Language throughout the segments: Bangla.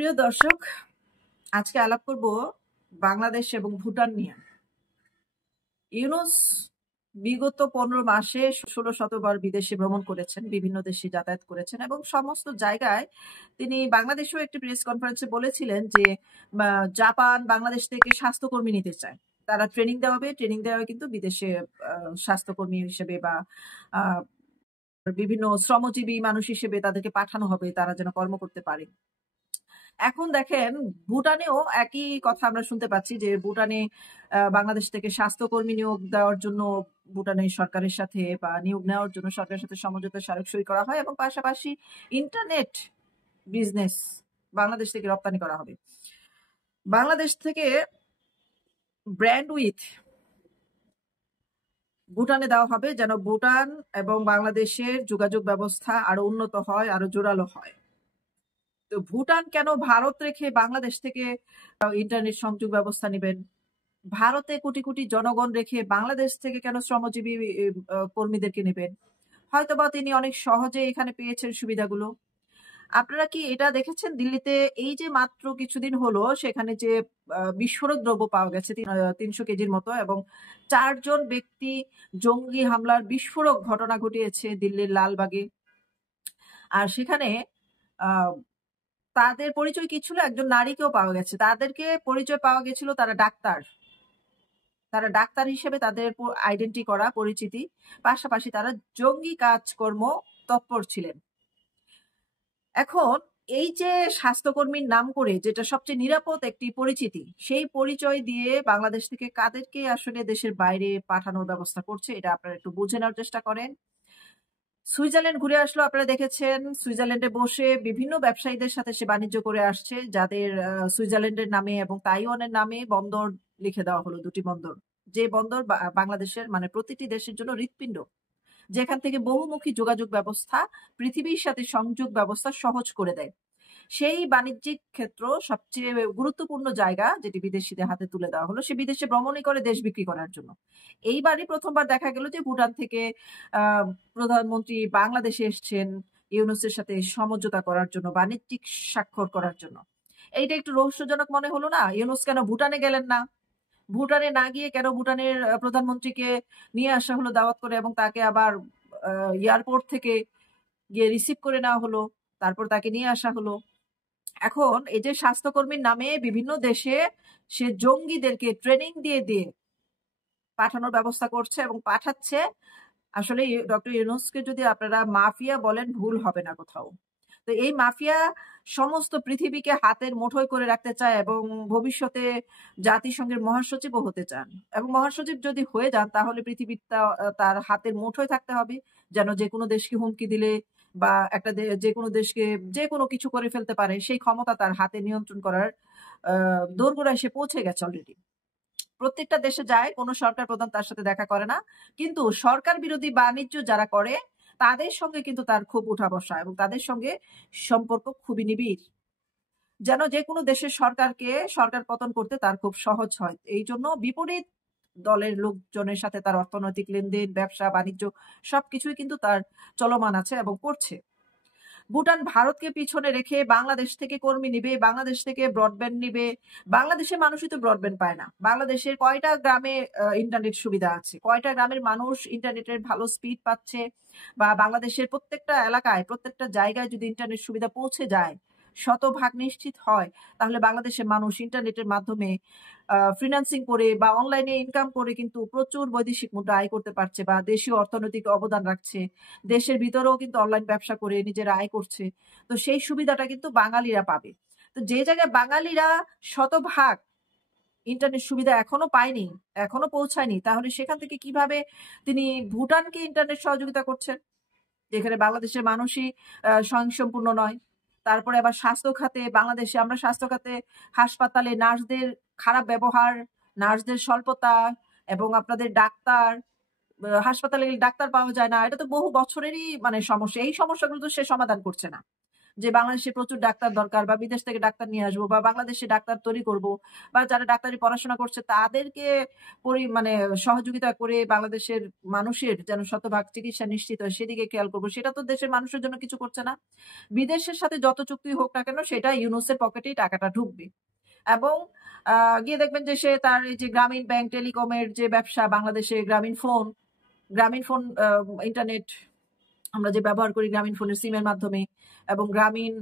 প্রিয় দর্শক, আজকে আলাপ করব বাংলাদেশ এবং ভুটান নিয়ে। ইউনূস বিগত 15 মাসে 16-17 বার বিদেশে ভ্রমণ করেছেন, বিভিন্ন দেশে যাতায়াত করেছেন এবং সমস্ত জায়গায় তিনি বাংলাদেশেও একটি প্রেস কনফারেন্সে বলেছিলেন যে জাপান বাংলাদেশ থেকে স্বাস্থ্যকর্মী নিতে চায়। তারা ট্রেনিং দেওয়া হবে, ট্রেনিং দেওয়া কিন্তু বিদেশে স্বাস্থ্যকর্মী হিসেবে বা বিভিন্ন শ্রমজীবী মানুষ হিসেবে তাদেরকে পাঠানো হবে, তারা যেন কর্ম করতে পারে। এখন দেখেন, ভুটানেও একই কথা আমরা শুনতে পাচ্ছি যে ভুটানে বাংলাদেশ থেকে স্বাস্থ্যকর্মী নিয়োগ দেওয়ার জন্য ভুটানের সরকারের সাথে বা নিয়োগ নেওয়ার জন্য সরকারের সাথে সমঝোতা স্মারক সই করা হয় এবং পাশাপাশি ইন্টারনেট বিজনেস বাংলাদেশ থেকে রপ্তানি করা হবে। বাংলাদেশ থেকে ব্র্যান্ড উইথ ভুটানে দেওয়া হবে, যেন ভুটান এবং বাংলাদেশের যোগাযোগ ব্যবস্থা আরো উন্নত হয়, আরো জোরালো হয়। তো ভুটান কেন ভারত রেখে বাংলাদেশ থেকে ইন্টারনেট সংযোগ ব্যবস্থা নেবেন? ভারতে কোটি কোটি জনগণ রেখে বাংলাদেশ থেকে কেন শ্রমজীবী কর্মীদেরকে নেবেন? হয়তোবা তিনি অনেক সহজে এখানে পেয়েছেন সুবিধাগুলো। আপনারা কি এটা দেখেছেন, দিল্লিতে এই যে মাত্র কিছুদিন হলো সেখানে যে বিস্ফোরক দ্রব্য পাওয়া গেছে 300 কেজির মতো, এবং 4 জন ব্যক্তি জঙ্গি হামলার বিস্ফোরক ঘটনা ঘটিয়েছে দিল্লির লালবাগে। আর সেখানে তাদের পরিচয় কি ছিল? একজন নারীকেও পাওয়া গেছে। তাদেরকে পরিচয় পাওয়া গেছিল তারা ডাক্তার হিসেবে তাদের আইডেন্টি করা পরিচিতি, পাশাপাশি তারা জঙ্গি কাজকর্ম তৎপর ছিলেন। এখন এই যে স্বাস্থ্যকর্মীর নাম করে যেটা সবচেয়ে নিরাপদ একটি পরিচিতি, সেই পরিচয় দিয়ে বাংলাদেশ থেকে কাদেরকে আসলে দেশের বাইরে পাঠানোর ব্যবস্থা করছে, এটা আপনারা একটু বুঝে নেওয়ার চেষ্টা করেন। সুইজারল্যান্ড ঘুরে আসলো, আপনারা দেখেছেন সুইজারল্যান্ডে বসে বিভিন্ন ব্যবসায়ীদের সাথে সে বাণিজ্য করে আসছে, যাদের সুইজারল্যান্ডের নামে এবং তাইওয়ানের নামে বন্দর লিখে দেওয়া হলো, 2টি বন্দর, যে বন্দর বাংলাদেশের মানে প্রতিটি দেশের জন্য হৃৎপিণ্ড, যেখান থেকে বহুমুখী যোগাযোগ ব্যবস্থা, পৃথিবীর সাথে সংযোগ ব্যবস্থা সহজ করে দেয়। সেই বাণিজ্যিক ক্ষেত্র সবচেয়ে গুরুত্বপূর্ণ জায়গা, যেটি বিদেশিদের হাতে তুলে দেওয়া হলো, সে বিদেশে ভ্রমণই করে দেশ বিক্রি করার জন্য। এইবারই প্রথমবার দেখা গেল যে ভুটান থেকে প্রধানমন্ত্রী বাংলাদেশে এসছেন ইউনূসের সাথে সমঝোতা করার জন্য, বাণিজ্যিক স্বাক্ষর করার জন্য। এইটা একটু রহস্যজনক মনে হলো না? ইউনূস কেন ভুটানে গেলেন না? ভুটানে না গিয়ে কেন ভুটানের প্রধানমন্ত্রীকে নিয়ে আসা হলো দাওয়াত করে, এবং তাকে আবার এয়ারপোর্ট থেকে গিয়ে রিসিভ করে নেওয়া হলো, তারপর তাকে নিয়ে আসা হলো। এখন এই যে স্বাস্থ্যকর্মীর নামে বিভিন্ন দেশে সে জঙ্গিদেরকে ট্রেনিং দিয়ে দিয়ে পাঠানোর ব্যবস্থা করছে এবং পাঠাচ্ছে। আসলে ডক্টর ইউনূসকে যদি আপনারা মাফিয়া বলেন, ভুল হবে না কোথাও। তো এই মাফিয়া সমস্ত পৃথিবীকে হাতের মুঠোয় করে রাখতে চায় এবং ভবিষ্যতে জাতিসংঘের মহাসচিবও হতে চান, এবং মহাসচিব যদি হয়ে যান তাহলে পৃথিবীটা তার হাতের মুঠোয় থাকতে হবে, যেন যে কোনো দেশকে হুমকি দিলে বা একটা যে কোনো দেশকে যে কোনো কিছু করে ফেলতে পারে, সেই ক্ষমতা তার হাতে নিয়ন্ত্রণ করার দোরগোড়ায় সে পৌঁছে গেছে অলরেডি। প্রত্যেকটা দেশে যায়, কোনো সরকার প্রধান তার সাথে দেখা করে না, কিন্তু সরকার বিরোধী বাণিজ্য যারা করে তাদের সঙ্গে কিন্তু তার খুব উঠা বসা, এবং তাদের সঙ্গে সম্পর্ক খুবই নিবিড়, যেন যে কোনো দেশের সরকার পতন করতে তার খুব সহজ হয়। এই জন্য বিপরীত দলের লোকজনের সাথে তার অর্থনৈতিক লেনদেন, ব্যবসা বাণিজ্য সবকিছুই কিন্তু তার চলমান আছে এবং করছে। ভুটান ভারতকে পিছনে রেখে বাংলাদেশ থেকে কর্মী নিবে, বাংলাদেশ থেকে ব্রডব্যান্ড নিবে। বাংলাদেশের মানুষই তো ব্রডব্যান্ড পায় না। বাংলাদেশের কয়টা গ্রামে ইন্টারনেট সুবিধা আছে? কয়টা গ্রামের মানুষ ইন্টারনেটের ভালো স্পিড পাচ্ছে? বা বাংলাদেশের প্রত্যেকটা এলাকায়, প্রত্যেকটা জায়গায় যদি ইন্টারনেট সুবিধা পৌঁছে যায়, শতভাগ নিশ্চিত হয়, তাহলে বাংলাদেশের মানুষ ইন্টারনেটের মাধ্যমে ফ্রিল্যান্সিং করে বা অনলাইনে ইনকাম করে কিন্তু প্রচুর বৈদেশিক মুদ্রা আয় করতে পারছে, বা দেশীয় অর্থনৈতিক অবদান রাখছে। দেশের ভিতরেও কিন্তু অনলাইন ব্যবসা করে নিজেরা আয় করছে। তো সেই সুবিধাটা কিন্তু বাঙালিরা পাবে। তো যে জায়গায় বাঙালিরা শতভাগ ইন্টারনেট সুবিধা এখনো পায়নি, এখনো পৌঁছায়নি, তাহলে সেখান থেকে কিভাবে তিনি ভুটানকে ইন্টারনেট সহযোগিতা করছেন, যেখানে বাংলাদেশের মানুষই স্বয়ংসম্পূর্ণ নয়? তারপরে আবার স্বাস্থ্য খাতে, বাংলাদেশে আমরা স্বাস্থ্য খাতে হাসপাতালে নার্সদের খারাপ ব্যবহার, নার্সদের স্বল্পতা, এবং আপনাদের ডাক্তার, হাসপাতালে গেলে ডাক্তার পাওয়া যায় না, এটা তো বহু বছরেরই মানে সমস্যা। এই সমস্যাগুলো তো সে সমাধান করছে না। যে বাংলাদেশে প্রচুর ডাক্তার দরকার বা বিদেশ থেকে ডাক্তার নিয়ে আসবো বা বাংলাদেশে ডাক্তার তৈরি করব বা যারা ডাক্তারি পড়াশোনা করছে তাদেরকে মানে সহযোগিতা করে বাংলাদেশের মানুষের যেন শতভাগ চিকিৎসা নিশ্চিত হয় সেদিকে খেয়াল করবো। সেটা তো দেশের মানুষের জন্য কিছু করছে না। বিদেশের সাথে যত চুক্তি হোক না কেন সেটা ইউনুসের পকেটেই টাকাটা ঢুকবে এবং গিয়ে দেখবেন যে সে তার এই যে গ্রামীণ ব্যাংক টেলিকমের যে ব্যবসা, বাংলাদেশে গ্রামীণ ফোন ইন্টারনেট আমরা যে ব্যবহার করি গ্রামীণ ফোনের সিমের মাধ্যমে এবং গ্রামীণ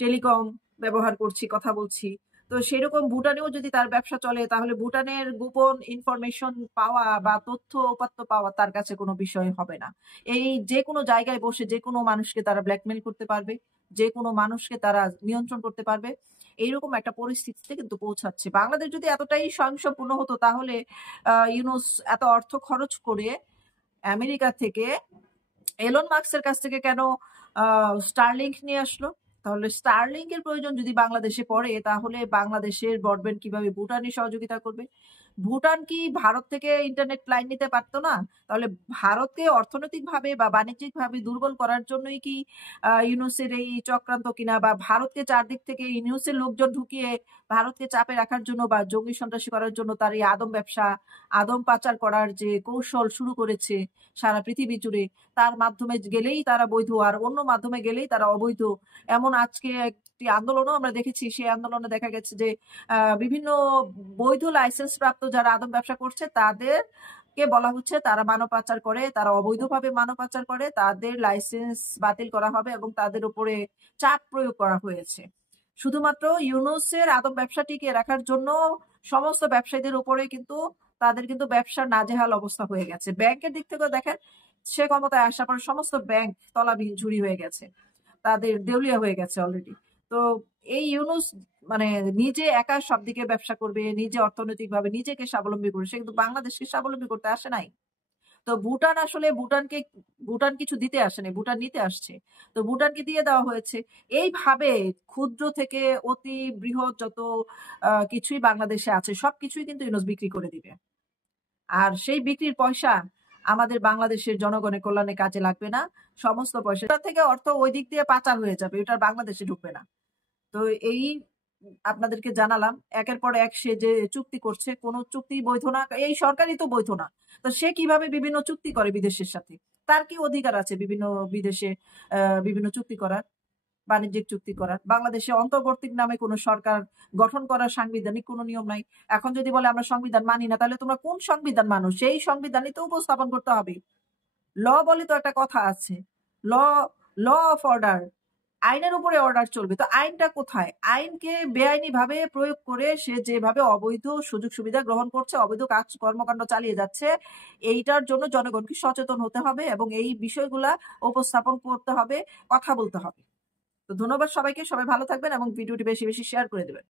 টেলিকম ব্যবহার করছি, কথা বলছি। তো সেরকম ভুটানেও যদি তার ব্যবসা চলে তাহলে ভুটানের গোপন ইনফরমেশন পাওয়া বা তথ্য উপাত্ত পাওয়া তার কাছে কোনো বিষয় হবে না। এই যে কোনো জায়গায় বসে যে কোনো মানুষকে তারা ব্ল্যাকমেল করতে পারবে, যে কোনো মানুষকে তারা নিয়ন্ত্রণ করতে পারবে। এইরকম একটা পরিস্থিতিতে কিন্তু পৌঁছাচ্ছে। বাংলাদেশ যদি এতটাই স্বয়ংসম্পূর্ণ হতো তাহলে ইউনুস এত অর্থ খরচ করে আমেরিকা থেকে এলন মাস্কের কাছ থেকে কেন স্টারলিংক নিয়ে আসলো? তাহলে স্টারলিংক এর প্রয়োজন যদি বাংলাদেশে পড়ে তাহলে বাংলাদেশের ব্রডব্যান্ড কিভাবে ভুটানি সহযোগিতা করবে? ভুটান কি ভারত থেকে ইন্টারনেট লাইন নিতে পারতো না? তাহলে ভারতকে অর্থনৈতিকভাবে বা বাণিজ্যিকভাবে দুর্বল করার জন্যই কি ইউনুসের এই চক্রান্ত কিনা, বা ভারতকে চারদিক থেকে ইউনুসের লোকজন ঢুকিয়ে ভারতকে চাপে রাখার জন্য বা জঙ্গি সন্ত্রাসী করার জন্য তার এই আদম ব্যবসা, আদম পাচার করার যে কৌশল শুরু করেছে সারা পৃথিবী জুড়ে, তার মাধ্যমে গেলেই তারা বৈধ আর অন্য মাধ্যমে গেলেই তারা অবৈধ। এমন আজকে একটি আন্দোলনও আমরা দেখেছি, সেই আন্দোলনে দেখা গেছে যে বিভিন্ন বৈধ লাইসেন্স প্রাপ্ত যারা আদম ব্যবসা করছে তাদেরকে বলা হচ্ছে তারা মানব পাচার করে, তারা অবৈধভাবে মানব পাচার করে, তাদের লাইসেন্স বাতিল করা হবে এবং তাদের উপরে চাপ প্রয়োগ করা হয়েছে। শুধুমাত্র ইউনুসের আদম ব্যবসা টিকিয়ে রাখার জন্য সমস্ত ব্যবসায়ীদের উপরে কিন্তু তাদের কিন্তু ব্যবসার নাজেহাল অবস্থা হয়ে গেছে। ব্যাংকের দিক থেকে দেখেন, সে ক্ষমতায় আসার পর সমস্ত ব্যাংক তলাবিহীন ঝুরি হয়ে গেছে, তাদের দেউলিয়া হয়ে গেছে অলরেডি। তো এই ইউনুস মানে নিজে একা সব দিকে ব্যবসা করবে, নিজে অর্থনৈতিকভাবে নিজেকে স্বাবলম্বী করবে, সে কিন্তু বাংলাদেশকে স্বাবলম্বী করতে আসে নাই। তো ভুটান আসলে ভুটান কিছু দিতে আসেনি, ভুটান নিতে আসছে। তো ভুটানকে দিয়ে দেওয়া হয়েছে। এইভাবে ক্ষুদ্র থেকে অতি বৃহৎ যত কিছুই বাংলাদেশে আছে সবকিছুই কিন্তু ইউনুস বিক্রি করে দিবে। আর সেই বিক্রির পয়সা আমাদের বাংলাদেশের জনগণের কল্যাণে কাজে লাগবে না। সমস্ত পয়সা থেকে অর্থ ওই দিক দিয়ে পাচার হয়ে যাবে, এটা বাংলাদেশে ঢুকবে না। তো এই আপনাদেরকে জানালাম, একের পর এক সে যে চুক্তি করছে, কোন চুক্তি বৈধ না, এই সরকারই তো বৈধ না। তো সে কিভাবে বিভিন্ন চুক্তি করে বিদেশের সাথে? তার কি অধিকার আছে বিভিন্ন বিদেশে বিভিন্ন চুক্তি করার, বাণিজ্যিক চুক্তি করার? বাংলাদেশে অন্তর্বর্তী নামে কোনো সরকার গঠন করার সাংবিধানিক কোনো নিয়ম নাই। এখন যদি বলে আমরা সংবিধান মানি না, তাহলে তোমরা কোন সংবিধান মানো? সেই সংবিধানই তো উপস্থাপন করতে হবে। ল বলে তো একটা কথা আছে, ল ল অফ অর্ডার, আইনের উপরে অর্ডার চলবে। তো আইনটা কোথায়? আইনকে বেআইনি ভাবে প্রয়োগ করে সে যেভাবে অবৈধ সুযোগ সুবিধা গ্রহণ করছে, অবৈধ কাজ কর্মকাণ্ড চালিয়ে যাচ্ছে, এইটার জন্য জনগণকে সচেতন হতে হবে এবং এই বিষয়গুলা উপস্থাপন করতে হবে, কথা বলতে হবে। তো ধন্যবাদ সবাইকে, সবাই ভালো থাকবেন এবং ভিডিওটি বেশি বেশি শেয়ার করে দেবেন।